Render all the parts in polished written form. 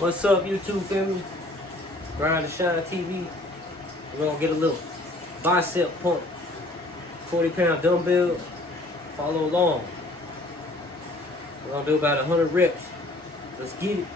What's up, YouTube family? Grind to Shine TV. We're gonna get a little bicep pump. 40-pound dumbbell. Follow along. We're gonna do about 100 reps. Let's get it.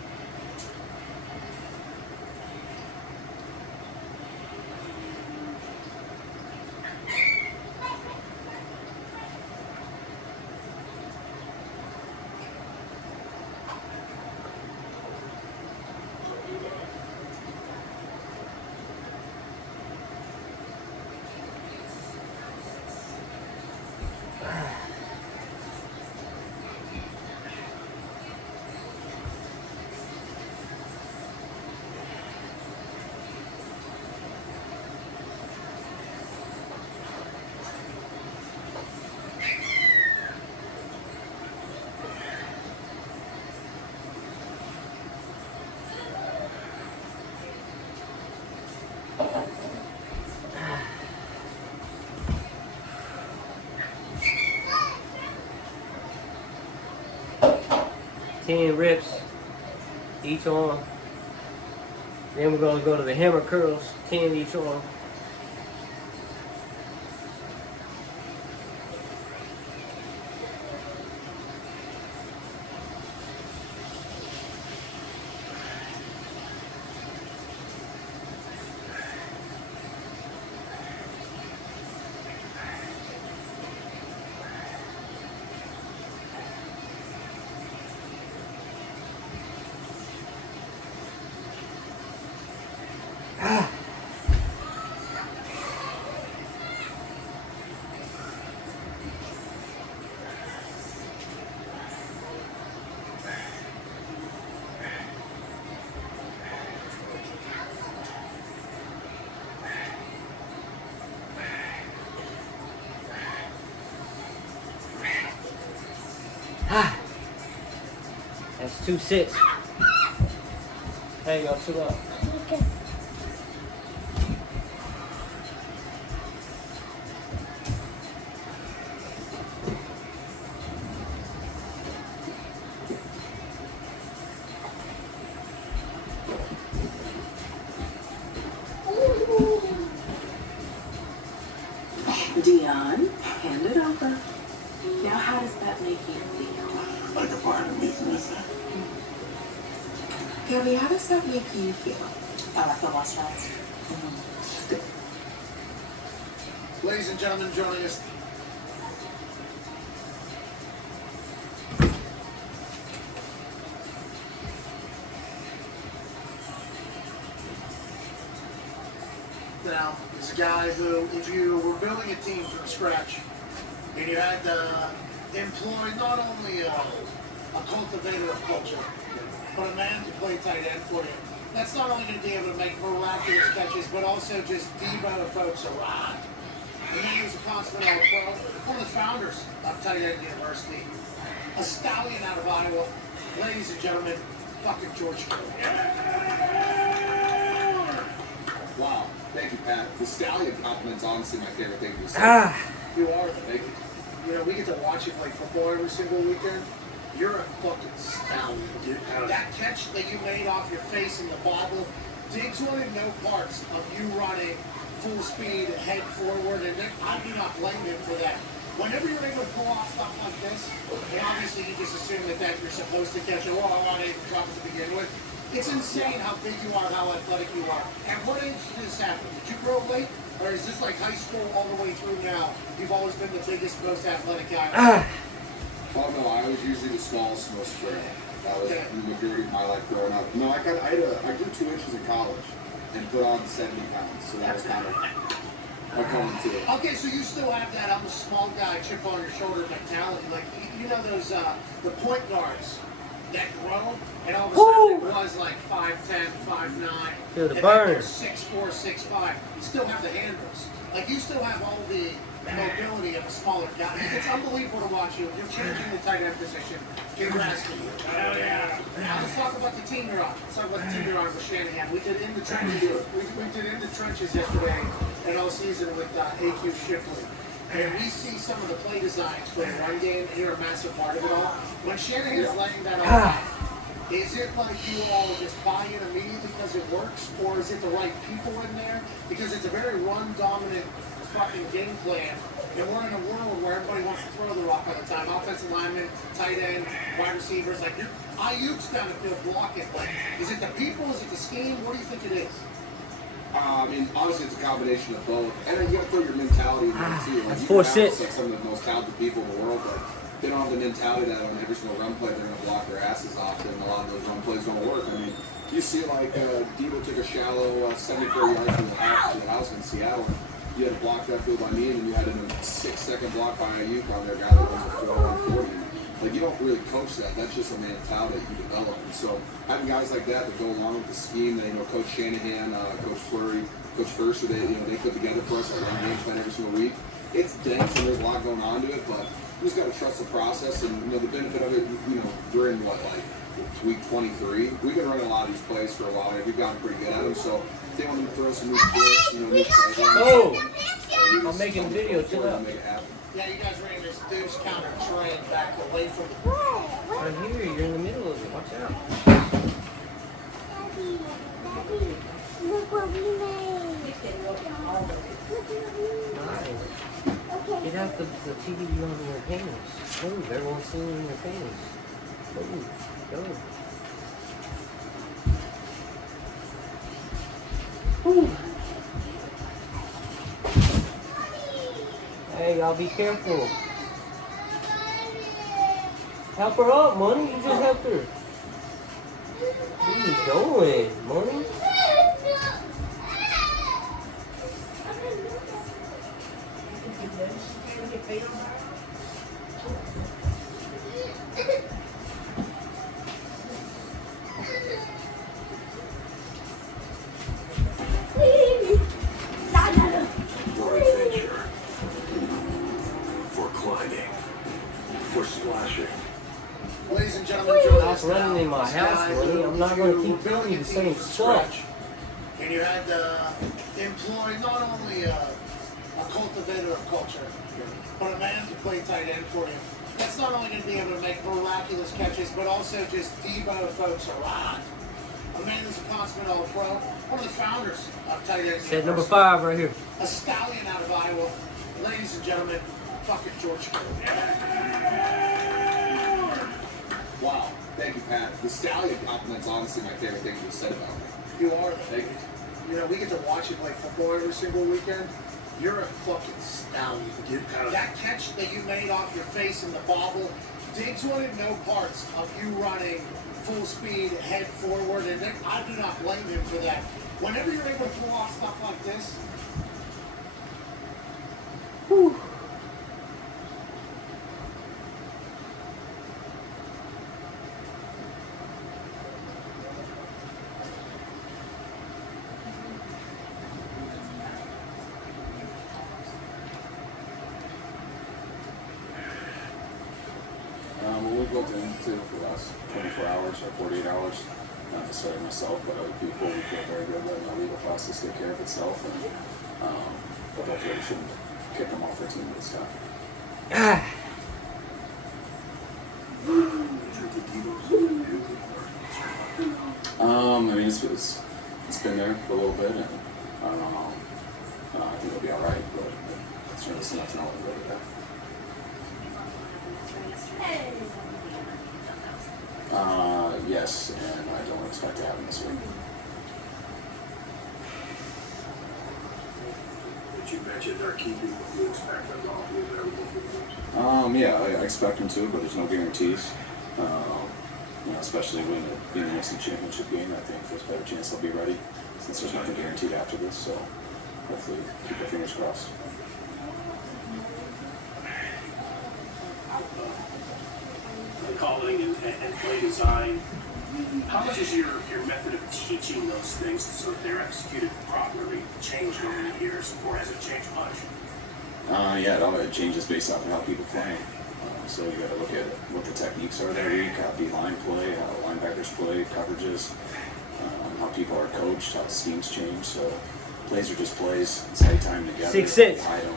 Ten reps each arm. Then we're gonna go to the hammer curls, 10 each arm. That's 2 sets. Hey, y'all, chill out. Okay. Dion, hand it over. Now, how does that make you feel? Like a part of me is missing. Gabby, how does that make you feel? Oh, I feel more stressed. Ladies and gentlemen, joining us. Now, is a guy who, if you were building a team from scratch, and you had to employ not only a cultivator of culture, but a man to play tight end for you, that's not only going to be able to make miraculous catches, but also just demote folks around. And he was a consummate All-Pro, one of the founders of Tight End University, a stallion out of Iowa. Ladies and gentlemen, fucking George. Wow, thank you, Pat. The stallion compliment's honestly my favorite thing to say. You are. Thank you. You know, we get to watch you play football every single weekend. You're a fucking stallion, dude. That catch that you made off your face in the Bible, Diggs wanted no parts of you running full speed, head forward, and I do not blame him for that. Whenever you're able to pull off stuff like this, and obviously you just assume that you're supposed to catch a raw on it and drop it to begin with, it's insane how big you are, how athletic you are. At what age did this happen? Did you grow late? Or is this like high school all the way through now? You've always been the biggest, most athletic guy. Oh no, I was usually the smallest, most frail. That was the majority of my life growing up. No, I grew 2 inches in college and put on 70 pounds, so that was kind of my coming to it. Okay, so you still have that I'm a small guy, chip on your shoulder mentality. Like, you know those, the point guards that grow, and all of a sudden it was like 5'10", 5'9", Feel the and burn. then 6'4", 6'5", you still have the handles. Like, you still have all the mobility of a smaller guy. It's unbelievable to watch you. You're changing the tight end position. Congrats to you. Oh, yeah. Now, let's talk about the team you're on. Let's talk about the team you're on with Shanahan. We did in the trenches. We did in the trenches yesterday and all season with AQ Shipley. And we see some of the play designs for the run game, and you're a massive part of it all. When Shanahan's letting that all out, Is it like you all just buy in immediately because it works, or is it the right people in there? Because it's a very run-dominant fucking game plan, and we're in a world where everybody wants to throw the rock all the time. Offensive linemen, tight end, wide receivers, like your Ayuk's down the field blocking. Like, is it the people? Is it the scheme? What do you think it is? I mean, obviously it's a combination of both, and then you got to throw your mentality in there too. Like, That's you 4 can have, sets. like, some of the most talented people in the world, but they don't have the mentality that on every single run play they're going to block their asses off, and a lot of those run plays don't work. I mean, you see like Debo took a shallow 74 yards from the house in Seattle. You had a block that field by me, and then you had a 6-second block by Ayuk on their guy that was a 4 on 40. Like, you don't really coach that. That's just a mentality that you develop. And so having guys like that that go along with the scheme that, you know, Coach Shanahan, Coach Fleury, Coach Furster, they put together for us, our run game plan every single week. It's dense and there's a lot going on to it, but you just got to trust the process. And, you know, the benefit of it, you know, we're in week 23. We've been running a lot of these plays for a while, and we've gotten pretty good at them. So if they want them to throw some new tricks, you know, new plays. I'm making a video. Chill out. Make it happen. Yeah, you guys ran this deuce counter trend back away from the Right here, you're in the middle of it. Watch out. Daddy, look what we made. Nice. Get out the TV on your panties. Move. Everyone's seeing in your panties. Move. Go. Whew. Hey, y'all be careful. Help her up, Money. You just helped her. What are you doing, Money? For adventure, for climbing, for splashing. Ladies and gentlemen, join Stop us running now. in my house, Money. I'm not going to keep telling you the same stuff. And you had employed not only a cultivator of culture, but a man to play tight end for you. That's not only going to be able to make miraculous catches, but also just Debo folks around. A man who's a consummate All-Pro, one of the founders of tight end. Set number 5 right here. A stallion out of Iowa. Ladies and gentlemen, fucking George. Wow. Thank you, Pat. The stallion compliment's honestly my favorite thing you said about me. You are the Thank you. You know, we get to watch you play football every single weekend. You're a fucking stallion. That catch that you made off your face in the bobble, Diggs wanted no parts of you running full speed, head forward, and I do not blame him for that. Whenever you're able to pull off stuff like this, Whew. We've looked into for the last 24 hours or 48 hours, not necessarily myself, but other people. We feel very good letting the legal process take care of itself, and but hopefully we shouldn't kick them off their team this time. I mean, it's been there for a little bit, and I think it'll be all right, but it's just nothing all the way to that. Yes, and I don't expect to happen this week. But you mentioned they're keeping what you expect them to all be available for the games. Yeah, I expect them to, but there's no guarantees. You know, especially when it being an NFC Championship game, I think there's a better chance they'll be ready, since there's nothing guaranteed after this. So hopefully, keep our fingers crossed. The calling and play design. How much is your method of teaching those things so that they're executed properly changed over the years, or has it changed much? Yeah, it changes based off of how people play. So you got to look at what the techniques are that week, how D-line play, how linebackers play, coverages, how people are coached, how the schemes change. So plays are just plays. It's how you tie them together. 6'6". How you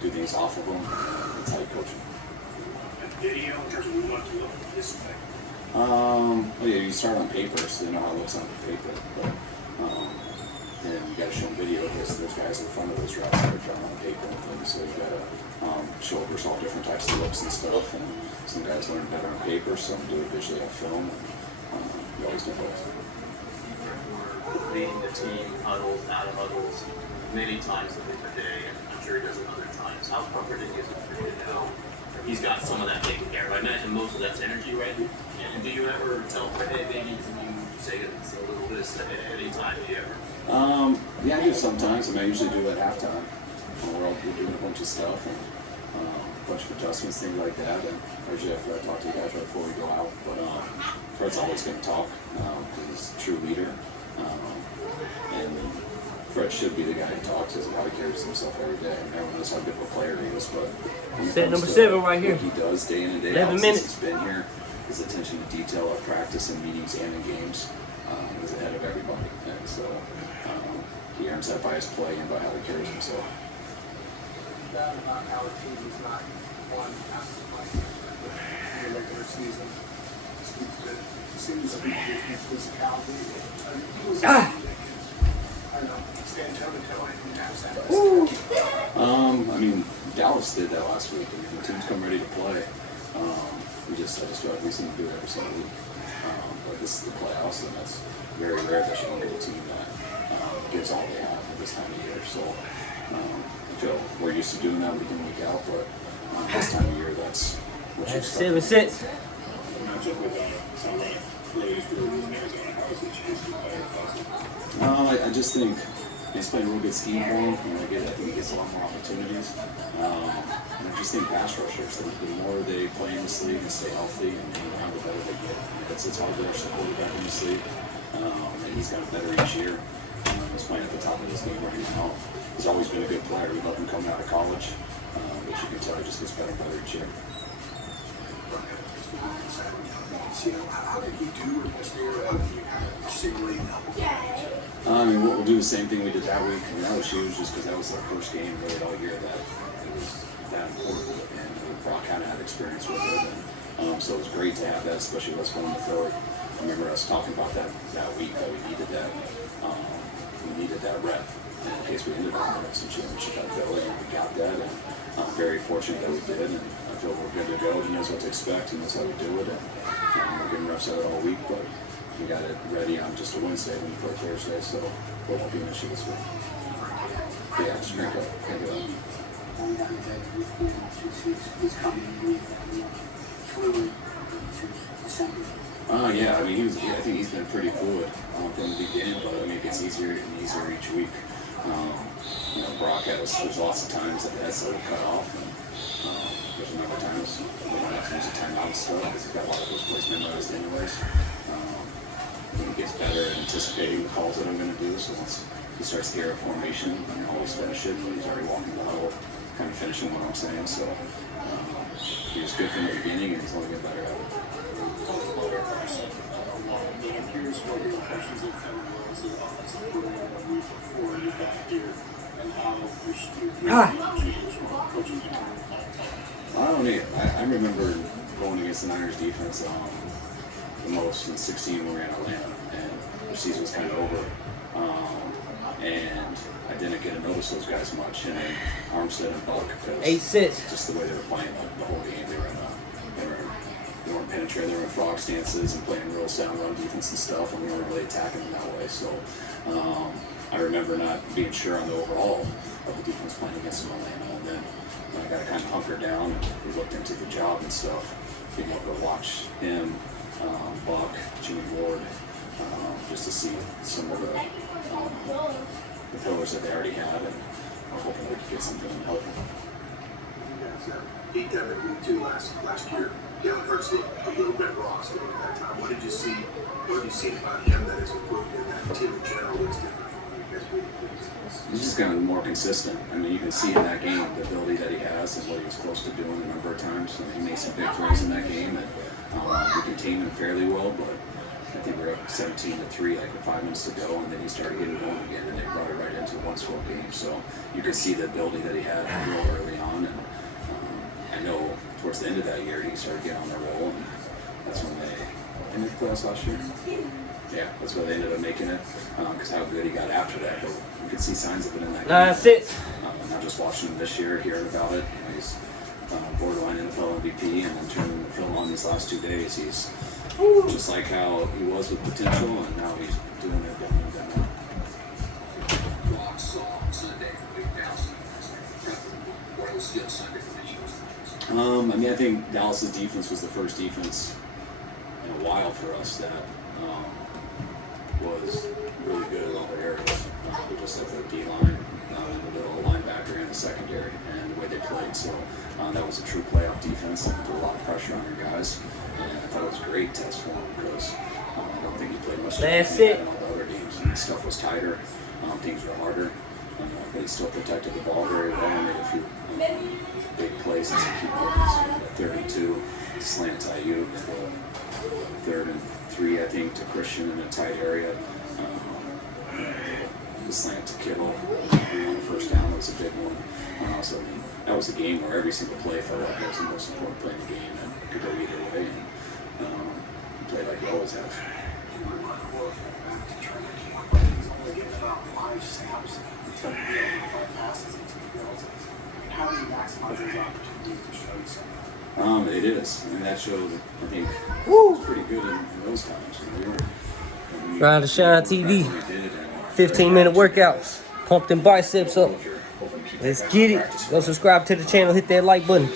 do things off of them. It's how you coach them. And video, in terms of we want to look this way. start on paper, so they know how it looks on paper. But and you got to show them video because those guys in front of those reps that are drawn on paper and things. So you got to show us all different types of looks and stuff. And some guys learn better on paper, some do it visually on film. And you always do both. Leading the team, huddles, out of huddles, many times a day, and I'm sure he does it other times. How comforting is it for you now? He's got some of that taken care of. I imagine most of that's energy, right? And do you ever tell Fred, hey, maybe can you say a little bit at any time? Do you ever? Yeah, I do sometimes. I mean, I usually do it at halftime. We're all doing a bunch of stuff and a bunch of adjustments, things like that. And usually after I talk to the guys right before we go out. But Fred's always going to talk because he's a true leader. And Fred should be the guy who talks as how he carries himself every day. And everyone knows how good of a player he is. But set number 7 right here. What he does day in and day 11 out minutes. since he's been here, his attention to detail at practice and meetings and in games is ahead of everybody. And so he earns that by his play and by how he carries himself. That about how a team is not one after like in the regular season. It seems to be different physicality. I mean, he was I don't know, stand toe to toe and have that. I mean, Dallas did that last week. I mean, the team's come ready to play. I just feel like we seem to do it every single week. But this is the playoffs, and that's very rare that you don't get a team that gives all they have at this time of year. So I feel we're used to doing that week in, week out, but this time of year, that's what That's 7 sets. I just think he's playing a real good scheme for him. And I think he gets a lot more opportunities. And I just think pass rushers, the more they play in this league and stay healthy, and the better they get. It's hard to rush the quarterback in this league. And he's gotten better each year. He's playing at the top of his game right now. He's always been a good player. We love him coming out of college. But you can tell he just gets better and better each year. How did he do with this year? How did he simulate I mean, we'll do the same thing we did that week. I mean, that was huge just because that was our first game really all year that it was that important. And Brock kind of had experience with it. And so it was great to have that, especially with us going to Philly. I remember us talking about that week that we needed that. We needed that rep in case we ended up in the NFC Championship at Philly, and we got that. And I'm very fortunate that we did. And I feel we're good to go. He knows what to expect. He knows how to do it. And we're getting reps out of it all week, but we got it ready on just a Wednesday when we play Thursday, so it won't be an issue this week. Yeah, just crank up. Crank it up. Yeah, I mean, I think he's been pretty fluid from the beginning, but I mean, it gets easier and easier each week. Brock there's lots of times that that's a cut off, and there's a number of times we might have to use a timeout and stuff because he's got a lot of those plays memorized anyways. He gets better at anticipating the calls that I'm going to do, so once he starts the air formation, I can always finish it, but he's already walking the huddle, kind of finishing what I'm saying, so he was good from the beginning, and he's only getting better at it. Here's what your impressions of Kevin Willis' offensive coordinator before you got here, and how coaching I don't know. I remember going against the Niners defense the most in 16 when we were in Atlanta, and the season was kind of over. And I didn't get to notice those guys much. And then Armstead and Buck, because 8 sets. just the way they were playing the whole game, they weren't penetrating. They were in frog stances and playing real sound run defense and stuff, and we weren't really attacking them that way. So I remember not being sure on the overall of the defense playing against Atlanta, and then I got to kind of hunker down, and we looked into the job and stuff, being able to watch him, Buck, Jimmy Ward, just to see some of the pillars that they already had, and I'm hoping we could get something and help them. You guys beat them in week 2 last year. Jalen Hurts looked a little bit lost at that time. What did you see? What have you seen about him that has improved in that team in general that's different from what you guys really? He's just gotten more consistent. I mean, you can see in that game the ability that he has and what he was close to doing a number of times. I mean, he made some big throws in that game, and we contained him fairly well, but I think we're up 17-3, like with 5 minutes to go, and then he started getting going again, and they brought it right into a one-score game. So you could see the ability that he had real early on, and I know towards the end of that year he started getting on the roll, and that's when they in the playoffs last year. Yeah, that's why they ended up making it, because how good he got after that. But you could see signs of it in that game. 9-6. Not just watching him this year, hearing about it. He's borderline NFL MVP, and then turning the film on these last 2 days. He's just like how he was with potential, and now he's doing it down and down. I mean, I think Dallas's defense was the first defense in a while for us that was really good in all the areas. We just like the D-line, the middle linebacker, and the secondary, and the way they played. So that was a true playoff defense. Put a lot of pressure on your guys, and I thought it was a great test for him because I don't think he played much That's different it. than all the other games. And stuff was tighter, things were harder, but he still protected the ball very well and made a few big plays and some key plays. 3rd and 2, slant to Ayuk, 3rd and 3, I think, to Christian in a tight area. The slant to Kittle on the first down was a big one. So that was a game where every single play felt like that was the most important play in the game and could go either way. And play like you always have. How do you maximize those opportunities to show yourself? It is, and that showed, I think, was pretty good in those times. Ride to Shine TV. 15-minute workouts. Pump them biceps up. Let's get it. Go subscribe to the channel. Hit that like button.